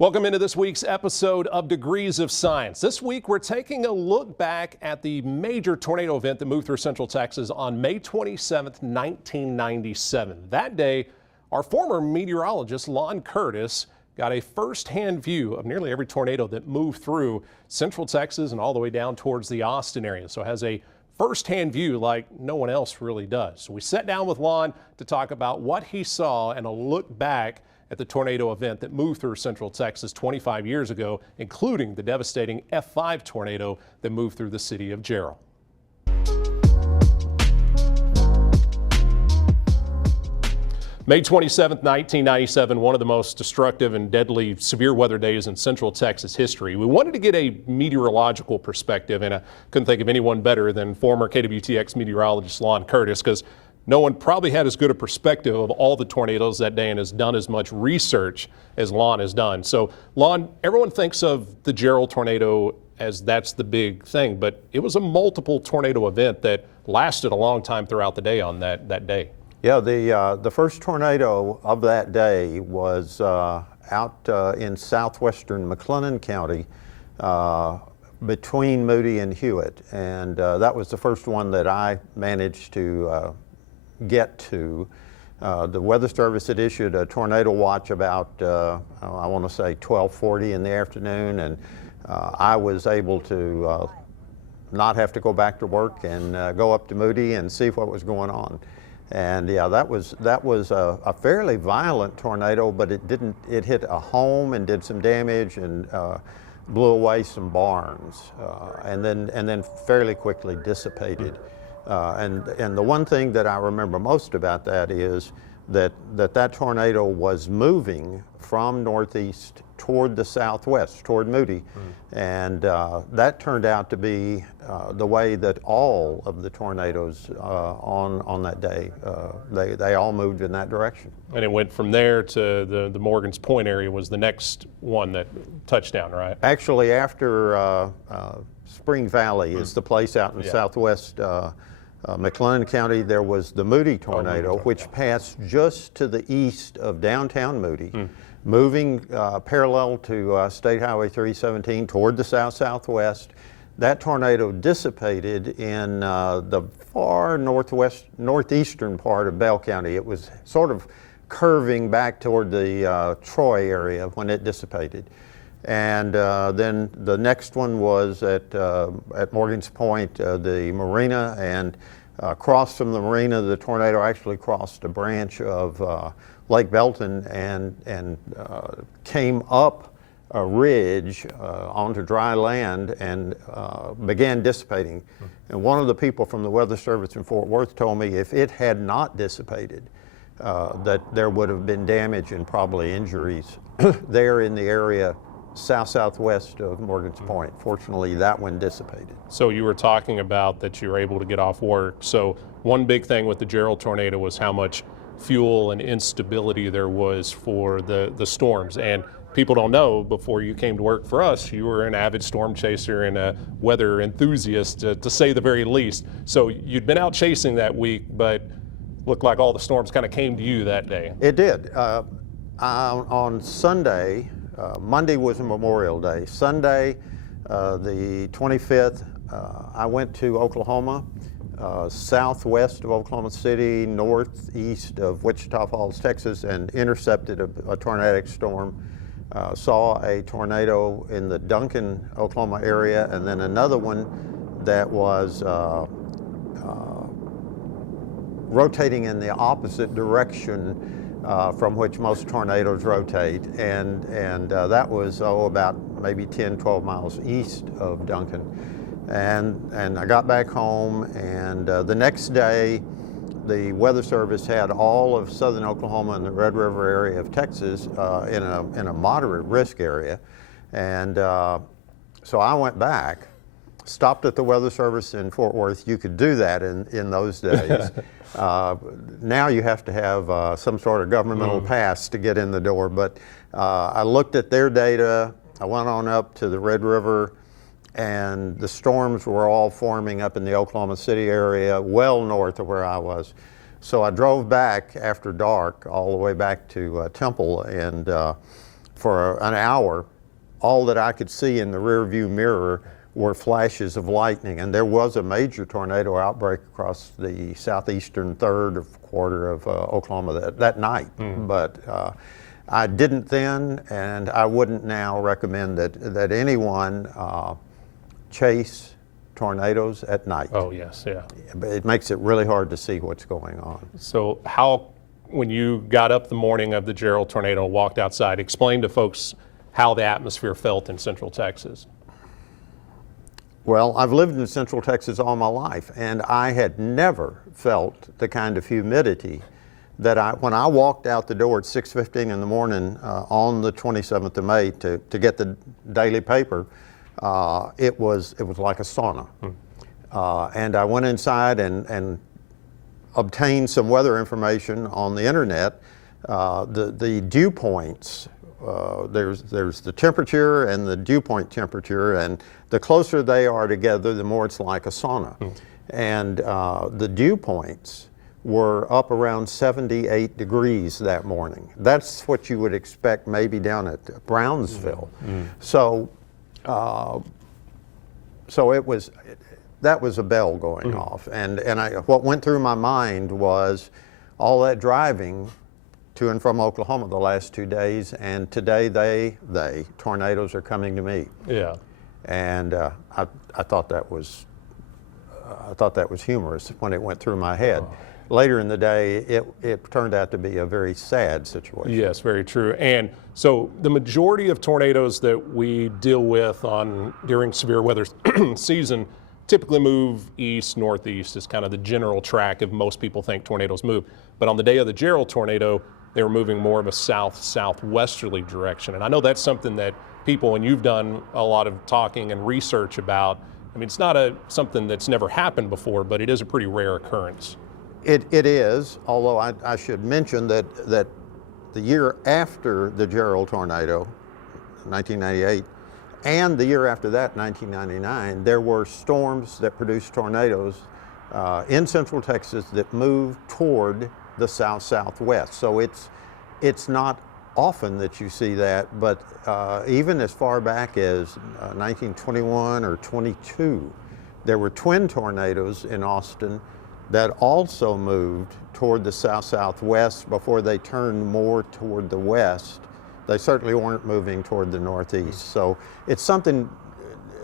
Welcome into this week's episode of Degrees of Science. This week we're taking a look back at the major tornado event that moved through Central Texas on May 27th, 1997. That day, our former meteorologist Lon Curtis got a first-hand view of nearly every tornado that moved through Central Texas and all the way down towards the Austin area. So has a first-hand view like no one else really does. So we sat down with Lon to talk about what he saw and a look back at the tornado event that moved through Central Texas 25 years ago, including the devastating F5 tornado that moved through the city of Jarrell. May 27th, 1997, one of the most destructive and deadly severe weather days in Central Texas history. We wanted to get a meteorological perspective, and I couldn't think of anyone better than former KWTX meteorologist Lon Curtis, because no one probably had as good a perspective of all the tornadoes that day and has done as much research as Lon has done. So Lon, everyone thinks of the Jarrell tornado as that's the big thing, but it was a multiple tornado event that lasted a long time throughout the day on that day. Yeah, the first tornado of that day was out in southwestern McLennan County between Moody and Hewitt, and that was the first one that I managed to get to. The Weather Service had issued a tornado watch about, I want to say 12:40 in the afternoon, and I was able to not have to go back to work and go up to Moody and see what was going on. And yeah, that was a fairly violent tornado, but it hit a home and did some damage and blew away some barns, and then fairly quickly dissipated. And the one thing that I remember most about that is that tornado was moving from northeast toward the southwest, toward Moody. And that turned out to be the way that all of the tornadoes on that day, they all moved in that direction. And it went from there to the Morgan's Point area was the next one that touched down, right? Actually, after Spring Valley is the place out in southwest McLennan County. There was the Moody tornado, which passed just to the east of downtown Moody, moving parallel to State Highway 317 toward the south-southwest. That tornado dissipated in the far northeastern part of Bell County. It was sort of curving back toward the Troy area when it dissipated. And then the next one was at Morgan's Point, the marina, and across from the marina, the tornado actually crossed a branch of Lake Belton and came up a ridge onto dry land and began dissipating. And one of the people from the Weather Service in Fort Worth told me if it had not dissipated, that there would have been damage and probably injuries there in the area southwest of Morgan's Point. Fortunately, that one dissipated. So you were talking about that you were able to get off work. So one big thing with the Jarrell tornado was how much fuel and instability there was for the storms. And people don't know, before you came to work for us, you were an avid storm chaser and a weather enthusiast, to say the very least. So you'd been out chasing that week, but looked like all the storms kind of came to you that day. It did. On Sunday, Monday was Memorial Day. Sunday, the 25th, I went to Oklahoma, southwest of Oklahoma City, northeast of Wichita Falls, Texas, and intercepted a tornadic storm. Saw a tornado in the Duncan, Oklahoma area, and then another one that was rotating in the opposite direction from which most tornadoes rotate, and that was about maybe 10-12 miles east of Duncan. And I got back home, and the next day the Weather Service had all of southern Oklahoma and the Red River area of Texas in a moderate risk area. And so I went back, stopped at the Weather Service in Fort Worth. You could do that in those days. Now you have to have some sort of governmental pass to get in the door, but I looked at their data. I went on up to the Red River, and the storms were all forming up in the Oklahoma City area, well north of where I was. So I drove back after dark all the way back to Temple and for an hour, all that I could see in the rear view mirror were flashes of lightning, and there was a major tornado outbreak across the southeastern third or quarter of Oklahoma that night. But I didn't then, and I wouldn't now recommend that anyone chase tornadoes at night. Oh, yes, yeah. It makes it really hard to see what's going on. So when you got up the morning of the Jarrell tornado and walked outside, explain to folks how the atmosphere felt in Central Texas. Well, I've lived in Central Texas all my life, and I had never felt the kind of humidity that when I walked out the door at 6:15 in the morning on the 27th of May to get the daily paper, it was like a sauna. And I went inside and obtained some weather information on the internet. The dew points, there's the temperature and the dew point temperature, and the closer they are together, the more it's like a sauna. And the dew points were up around 78 degrees that morning. That's what you would expect maybe down at Brownsville. So that was a bell going off. And what went through my mind was all that driving to and from Oklahoma the last 2 days, and today tornadoes are coming to me. Yeah. And I thought that was humorous when it went through my head. Later in the day, it turned out to be a very sad situation. Yes, very true. And so the majority of tornadoes that we deal with during severe weather season typically move east, northeast is kind of the general track if most people think tornadoes move. But on the day of the Jarrell tornado, they were moving more of a south-southwesterly direction. And I know that's something that people, and you've done a lot of talking and research about. I mean, it's not something that's never happened before, but it is a pretty rare occurrence. It is, although I should mention that the year after the Jarrell tornado, 1998, and the year after that, 1999, there were storms that produced tornadoes in Central Texas that moved toward the south-southwest. So it's not often that you see that, but even as far back as 1921 or 22, there were twin tornadoes in Austin that also moved toward the south-southwest before they turned more toward the west. They certainly weren't moving toward the northeast. So it's something,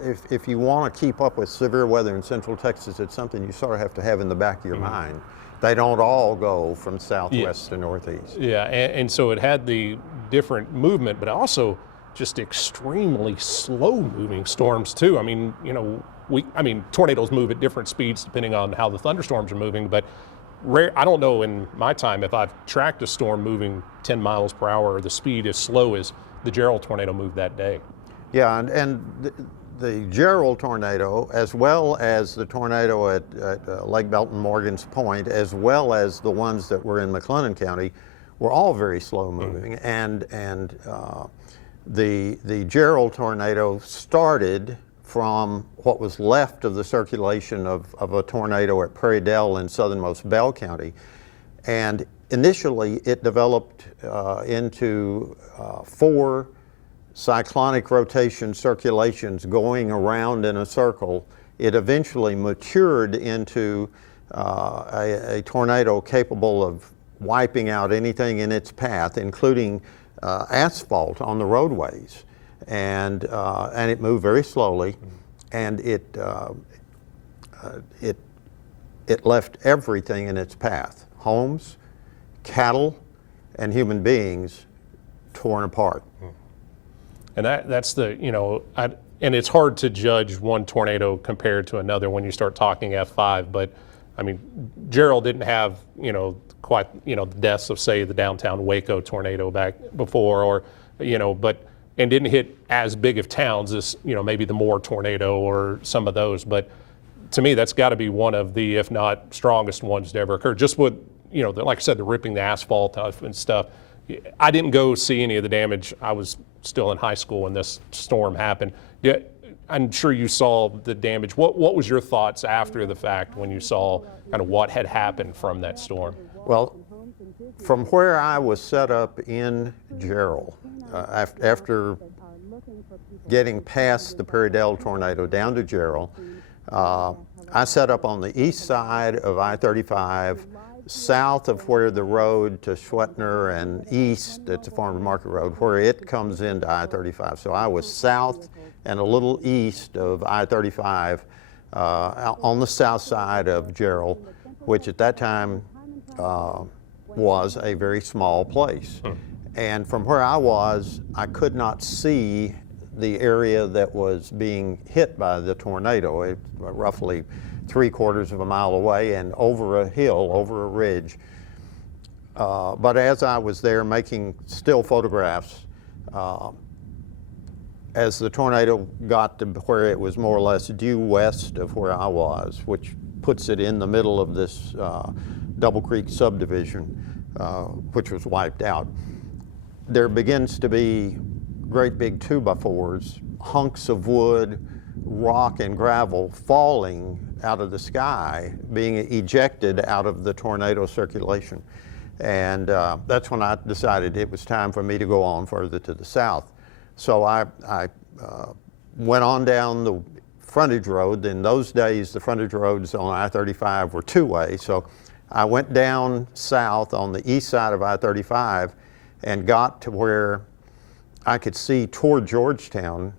if you want to keep up with severe weather in Central Texas, it's something you sort of have to have in the back of your mind. They don't all go from southwest to northeast. Yeah, and so it had the different movement, but also just extremely slow moving storms too. I mean, tornadoes move at different speeds depending on how the thunderstorms are moving, but I don't know in my time if I've tracked a storm moving 10 miles per hour or the speed as slow as the Jarrell tornado moved that day. Yeah, and the Jarrell tornado, as well as the tornado at Lake Belton Morgan's Point, as well as the ones that were in McLennan County, were all very slow moving. And the Jarrell tornado started from what was left of the circulation of a tornado at Prairie Dell in southernmost Bell County. And initially it developed into 4 cyclonic rotation circulations going around in a circle. It eventually matured into a tornado capable of wiping out anything in its path, including asphalt on the roadways. And it moved very slowly, and it left everything in its path: homes, cattle, and human beings torn apart. And that's and it's hard to judge one tornado compared to another when you start talking F5. But I mean, Jarrell didn't have quite the deaths of, say, the downtown Waco tornado back before, or and didn't hit as big of towns as maybe the Moore tornado or some of those. But to me, that's got to be one of the, if not strongest ones to ever occur. Just with like I said, the ripping the asphalt off and stuff. I didn't go see any of the damage. I was still in high school when this storm happened. Yeah, I'm sure you saw the damage. What was your thoughts after the fact when you saw kind of what had happened from that storm? Well, from where I was set up in Jarrell, after getting past the Prairie Dell tornado down to Jarrell, I set up on the east side of I-35, south of where the road to Schwetner and east, it's a Farmers Market Road, where it comes into I-35. So I was south and a little east of I-35 on the south side of Jarrell, which at that time was a very small place. And from where I was, I could not see the area that was being hit by the tornado. It roughly 3/4 of a mile away and over a hill, over a ridge. But as I was there making still photographs, as the tornado got to where it was more or less due west of where I was, which puts it in the middle of this Double Creek subdivision, which was wiped out, there begins to be great big 2x4s, hunks of wood, rock and gravel falling out of the sky, being ejected out of the tornado circulation. And that's when I decided it was time for me to go on further to the south. So I went on down the frontage road. In those days, the frontage roads on I-35 were two-way. So I went down south on the east side of I-35 and got to where I could see toward Georgetown,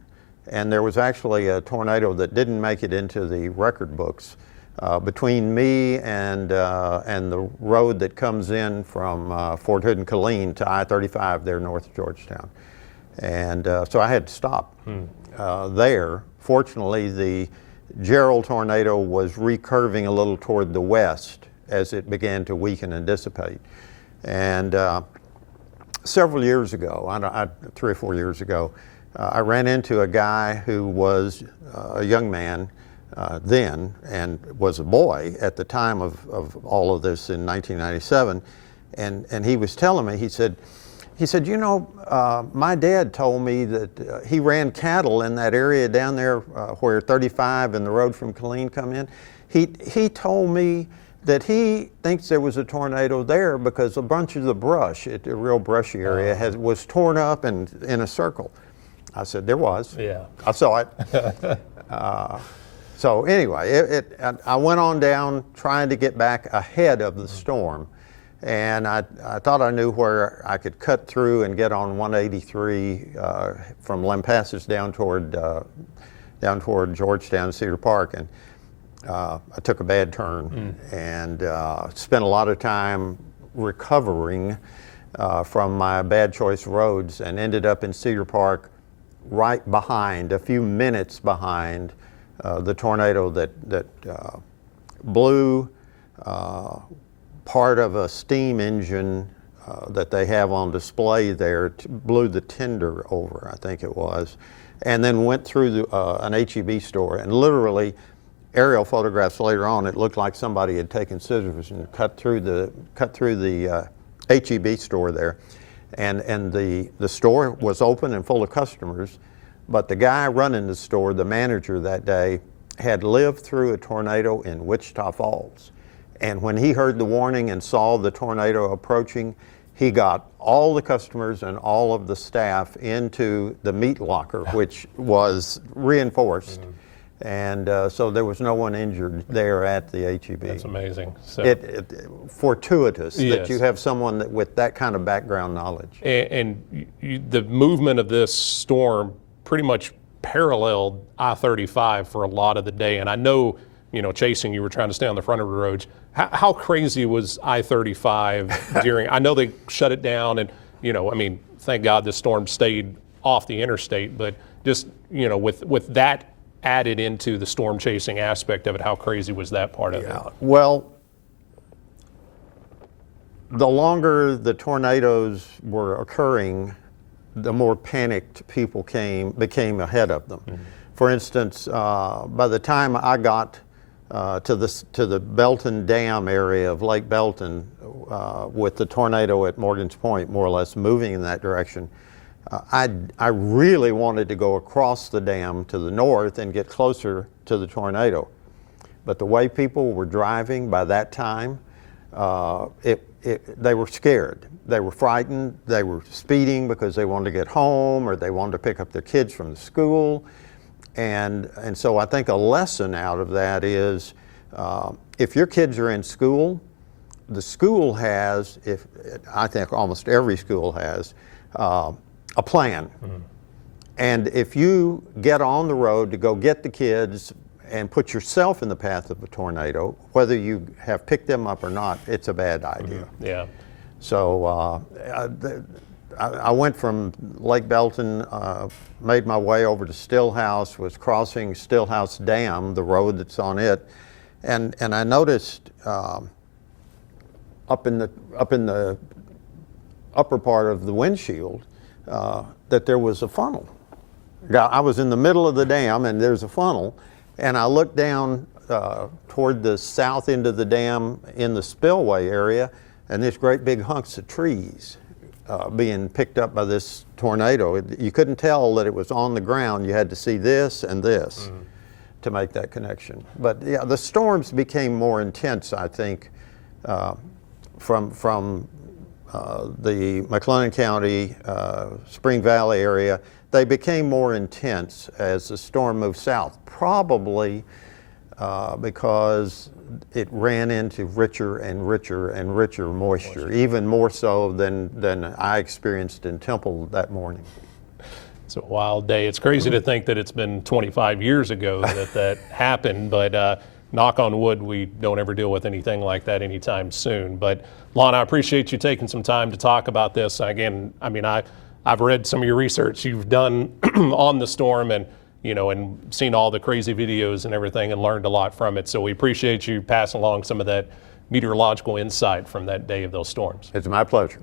and there was actually a tornado that didn't make it into the record books between me and the road that comes in from Fort Hood and Killeen to I-35 there north of Georgetown. And so I had to stop there. Fortunately, the Jarrell tornado was recurving a little toward the west as it began to weaken and dissipate. And several years ago, 3 or 4 years ago, I ran into a guy who was a young man then and was a boy at the time of all of this in 1997. And he was telling me, he said, you know, my dad told me that he ran cattle in that area down there where 35 and the road from Killeen come in. He told me that he thinks there was a tornado there because a bunch of the brush, a real brushy area, was torn up and in a circle. I said, there was. Yeah. I saw it. So anyway, I went on down trying to get back ahead of the storm. And I thought I knew where I could cut through and get on 183 from Lampasas down toward Georgetown, Cedar Park. And I took a bad turn and spent a lot of time recovering from my bad choice roads and ended up in Cedar Park right behind, a few minutes behind the tornado that blew part of a steam engine that they have on display there, blew the tender over, I think it was, and then went through an H-E-B store, and literally aerial photographs later on, it looked like somebody had taken scissors and cut through the H-E-B store there, and the store was open and full of customers, but the guy running the store, the manager that day, had lived through a tornado in Wichita Falls. And when he heard the warning and saw the tornado approaching, he got all the customers and all of the staff into the meat locker, which was reinforced. And so there was no one injured there at the H-E-B. That's amazing. So, fortuitous that you have someone with that kind of background knowledge. And the movement of this storm pretty much paralleled I-35 for a lot of the day. And I know, you know, chasing, you were trying to stay on the front of the roads. How crazy was I-35 during, I know they shut it down and, you know, I mean, thank God the storm stayed off the interstate, but just, you know, with that added into the storm chasing aspect of it, how crazy was that part of it? Well, the longer the tornadoes were occurring, the more panicked people became ahead of them. For instance, by the time I got to the Belton Dam area of Lake Belton, with the tornado at Morgan's Point more or less moving in that direction, I really wanted to go across the dam to the north and get closer to the tornado. But the way people were driving by that time, it they were scared. They were frightened. They were speeding because they wanted to get home or they wanted to pick up their kids from the school. And so I think a lesson out of that is if your kids are in school, the school has, I think almost every school has, a plan. Mm-hmm. And if you get on the road to go get the kids and put yourself in the path of a tornado, whether you have picked them up or not, it's a bad idea. Mm-hmm. Yeah. So I went from Lake Belton, made my way over to Stillhouse, was crossing Stillhouse Dam, the road that's on it, and I noticed up in the upper part of the windshield that there was a funnel. I was in the middle of the dam and there's a funnel, and I looked down toward the south end of the dam in the spillway area, and there's great big hunks of trees being picked up by this tornado. You couldn't tell that it was on the ground. You had to see this and this to make that connection. But yeah, the storms became more intense, I think, from the McLennan County, Spring Valley area. They became more intense as the storm moved south, probably because it ran into richer and richer and richer moisture, even more so than I experienced in Temple that morning. It's a wild day. It's crazy to think that it's been 25 years ago that happened, but knock on wood, we don't ever deal with anything like that anytime soon. But Lon, I appreciate you taking some time to talk about this. Again, I mean, I've read some of your research you've done on the storm, and and seen all the crazy videos and everything, and learned a lot from it. So we appreciate you passing along some of that meteorological insight from that day of those storms. It's my pleasure.